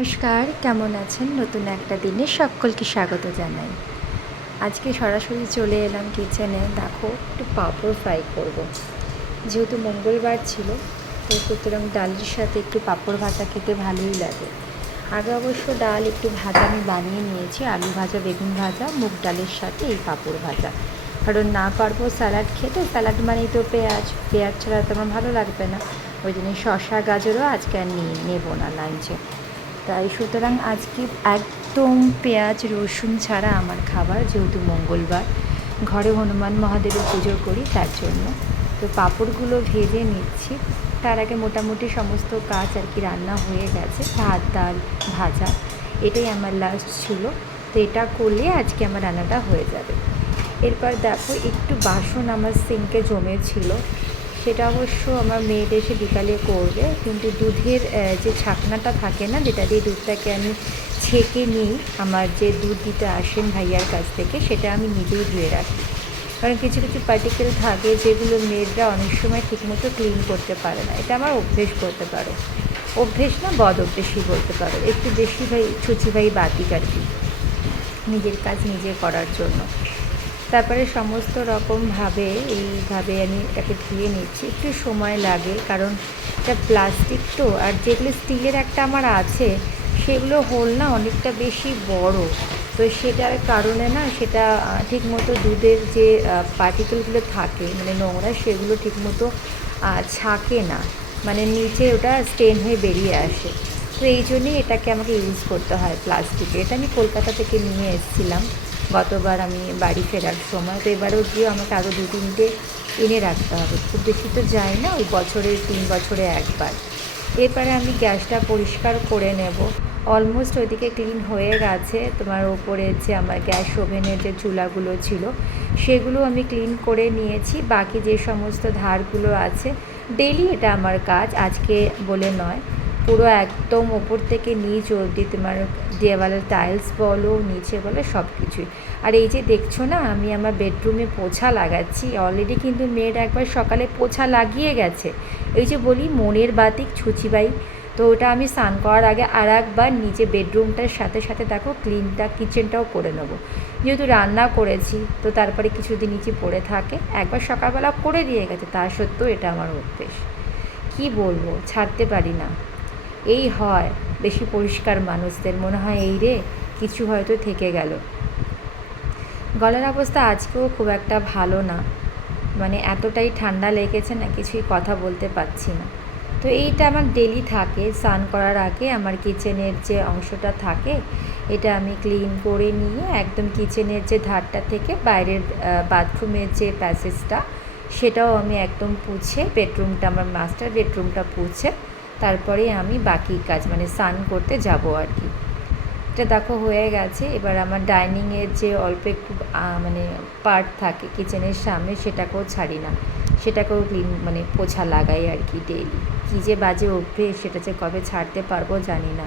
নমস্কার, কেমন আছেন? নতুন একটা দিনে সকলকে স্বাগত জানাই। আজকে সরাসরি চলে এলাম কিচেনে। দেখো, একটু পাঁপড় ফ্রাই করব। যেহেতু মঙ্গলবার ছিল, তো সুতরাং ডালের সাথে একটু পাঁপড় ভাজা খেতে ভালোই লাগে। আগে অবশ্য ডাল একটু ভাজা আমি বানিয়ে নিয়েছি, আলু ভাজা, বেগুন ভাজা, মুগ ডালের সাথে এই পাঁপড় ভাজা। কারণ না পারবো স্যালাড খেতে, স্যালাড মানেই তো পেঁয়াজ ছাড়া তো আমার ভালো লাগবে না। ওই জন্য শসা গাজরও আজকে আর নেব না লাঞ্চে। তাই সুতরাং আজকে একদম পেঁয়াজ রসুন ছাড়া আমার খাবার, যেহেতু মঙ্গলবার, ঘরে হনুমান মহাদেবের পুজো করি তার জন্য। তো পাঁপড়গুলো ভেজে নিচ্ছি। তার আগে মোটামুটি সমস্ত কাজ আর কি রান্না হয়ে গেছে, ভাত ডাল ভাজা, এটাই আমার লাস্ট ছিল। তো এটা করলে আজকে আমার রান্নাটা হয়ে যাবে। এরপর দেখো, একটু বাসন আমার সিঙ্কে জমেছিল, সেটা অবশ্য আমার মেয়েটা এসে বিকালে করবে। কিন্তু দুধের যে ছাকনাটা থাকে না, যেটা দিয়ে দুধটাকে আমি ছেঁকে নিই, আমার যে দুধ দিতে আসেন ভাইয়ার কাছ থেকে, সেটা আমি নিজেই ধুয়ে রাখি। কারণ কিছু কিছু পার্টিকেল থাকে যেগুলো মেয়েরা অনেক সময় ঠিকমতো ক্লিন করতে পারে না। এটা আমার অভ্যেস বলতে পারো, অভ্যেস না বদ অভ্যেসই বলতে পারো, একটু বেশি ছুচি বাতিক আর কি, নিজের কাজ নিজে করার জন্য। তারপরে সমস্ত রকমভাবে এইভাবে আমি এটাকে ধুয়ে নিচ্ছি। একটু সময় লাগে, কারণ এটা প্লাস্টিক তো, আর যেগুলো স্টিলের একটা আমার আছে, সেগুলো হোল না অনেকটা বেশি বড়। তো সেটার কারণে না, সেটা ঠিকমতো দুধের যে পার্টিকেলগুলো থাকে, মানে নোংরা, সেগুলো ঠিকমতো ছাকে না, মানে নিচে ওটা স্টেন হয়ে বেরিয়ে আসে। তো এই জন্যই এটাকে আমাকে ইউজ করতে হয় প্লাস্টিকে। এটা আমি কলকাতা থেকে নিয়ে এসেছিলাম গতবার আমি বাড়ি ফেরার সময়। তো এবারেও গিয়ে আমাকে আরও 2-3টে এনে রাখতে হবে, খুব বেশি তো যায় না, ওই বছরে 3 বছরে একবার। এরপরে আমি গ্যাসটা পরিষ্কার করে নেব। অলমোস্ট ওইদিকে ক্লিন হয়ে গেছে। তোমার ওপরে যে আমার গ্যাস ওভেনের যে চুলাগুলো ছিল, সেগুলো আমি ক্লিন করে নিয়েছি। বাকি যে সমস্ত ধারগুলো আছে, ডেইলি এটা আমার কাজ, আজকে বলে নয়, পুরো একদম ওপর থেকে নিচ অবধি, তোমার দেওয়ালের টাইলস বলো, নিচে বলো, সব কিছুই। আর এই যে দেখছো না, আমি আমার বেডরুমে পোছা লাগাচ্ছি। অলরেডি কিন্তু মেয়ের একবার সকালে পোছা লাগিয়ে গেছে। এই যে বলি মনের বাতিক ছুচিবাই, তো ওটা আমি স্নান করার আগে আর একবার নিচে বেডরুমটার সাথে সাথে দেখো ক্লিনটা, কিচেনটাও করে নেবো। যেহেতু রান্না করেছি, তো তারপরে কিছুদিন নিচে পড়ে থাকে, একবার সকালবেলা করে দিয়ে গেছে, তা সত্ত্বেও এটা আমার অভ্যেস। কী বলবো, ছাড়তে পারি না। এই হয় বেশি পরিষ্কার মানুষদের, মনে হয় এই রে কিছু হয়তো থেকে গেল। গলার অবস্থা আজকেও খুব একটা ভালো না, মানে এতটাই ঠান্ডা লেগেছে না, কিছুই কথা বলতে পারছি না। তো এইটা আমার ডেলি থাকে, স্নান করার আগে আমার কিচেনের যে অংশটা থাকে, এটা আমি ক্লিন করে নিয়ে একদম কিচেনের যে ধারটা থেকে বাইরের বাথরুমের যে প্যাসেজটা, সেটাও আমি একদম পুছে, বেডরুমটা, আমার মাস্টার বেডরুমটা পুছে তারপরে আমি বাকি কাজ, মানে স্নান করতে যাব আর কি। এটা দেখো হয়ে গেছে। এবার আমার ডাইনিংয়ের যে অল্প একটু মানে পার্ট থাকে কিচেনের সামনে, সেটাকেও ছাড়ি না, সেটাকেও ক্লিন, মানে পোছা লাগাই আর কি ডেইলি। কী যে বাজে অভ্যেস, সেটা যে কবে ছাড়তে পারবো জানি না।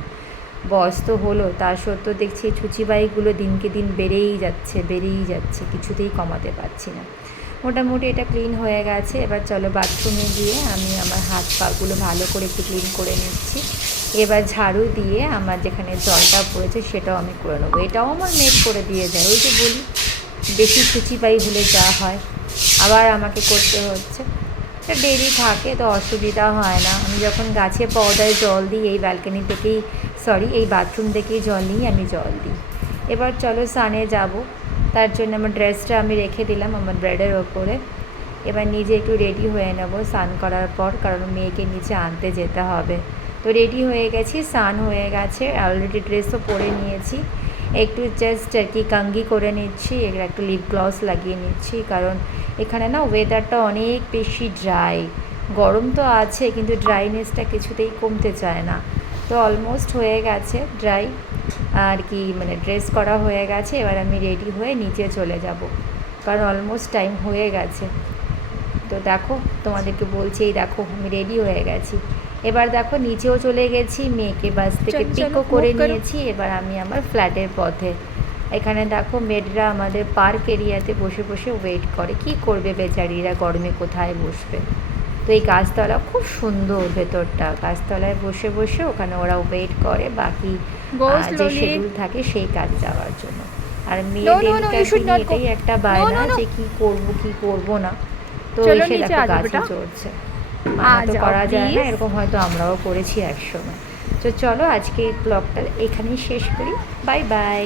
বয়স তো হলো, তা সত্ত্বেও দেখছি ছুচিবাইগুলো দিনকে দিন বেড়েই যাচ্ছে, কিছুতেই কমাতে পারছি না। মোটামুটি এটা ক্লিন হয়ে গেছে। এবার চলো বাথরুমে গিয়ে আমি আমার হাত পাগুলো ভালো করে একটু ক্লিন করে নিচ্ছি। এবার ঝাড়ু দিয়ে আমার যেখানে জলটা পড়েছে সেটাও আমি করে নেবো। এটাও আমার মেড করে দিয়ে যায়, ওই যে বলি বেশি ছুচিপাই হলে যা হয়, আবার আমাকে করতে হচ্ছে। এটা ডেলি থাকে, তো অসুবিধা হয় না। আমি যখন গাছে পর্দায় জল দিই, এই ব্যালকনি থেকেই, এই বাথরুম থেকেই জল নিয়ে আমি জল দিই। এবার চলো স্নানে যাব। তার জন্য আমার ড্রেসটা আমি রেখে দিলাম আমার বেডের ওপরে। এবার নিজে একটু রেডি হয়ে নেবো স্নান করার পর, কারণ মেয়েকে নিচে আনতে যেতে হবে। তো রেডি হয়ে গেছি, স্নান হয়ে গেছে, অলরেডি ড্রেসও পরে নিয়েছি। একটু জাস্ট আর কি কঙ্গি করে নিচ্ছি, একটু লিপ গ্লস লাগিয়ে নিচ্ছি, কারণ এখানে না ওয়েদারটা অনেক বেশি ড্রাই। গরম তো আছে, কিন্তু ড্রাইনেসটা কিছুতেই কমতে চায় না। তো অলমোস্ট হয়ে গেছে ড্রাই আর কি, মানে ড্রেস করা হয়ে গেছে। এবার আমি রেডি হয়ে নিচে চলে যাব, কারণ অলমোস্ট টাইম হয়ে গেছে। তো দেখো, তোমাদেরকে বলছি, এই দেখো আমি রেডি হয়ে গেছি। এবার দেখো নিচেও চলে গেছি, মেয়েকে বাস থেকে পিকও করে নিয়েছি। এবার আমি আমার ফ্ল্যাটের পথে। এখানে দেখো মেয়েরা আমাদের পার্ক এরিয়াতে বসে বসে ওয়েট করে, কি করবে বেচারিরা, গরমে কোথায় বসবে। তো এই গাছতলা খুব সুন্দর, ভেতরটা গাছতলায় বসে বসে ওখানে ওরা ওয়েট করে বাকি যে শিডিউল থাকে সেই কাজ যাওয়ার জন্য। আর মেয়ে এটাই একটা বায়না যে কি করব না, তো এসে দেখো গাছে চড়ছে। মানা তো করা যায় না, এরকম হয়তো আমরাও করেছি একসময়। তো চলো আজকে ব্লগটা এখানেই শেষ করি। Bye bye.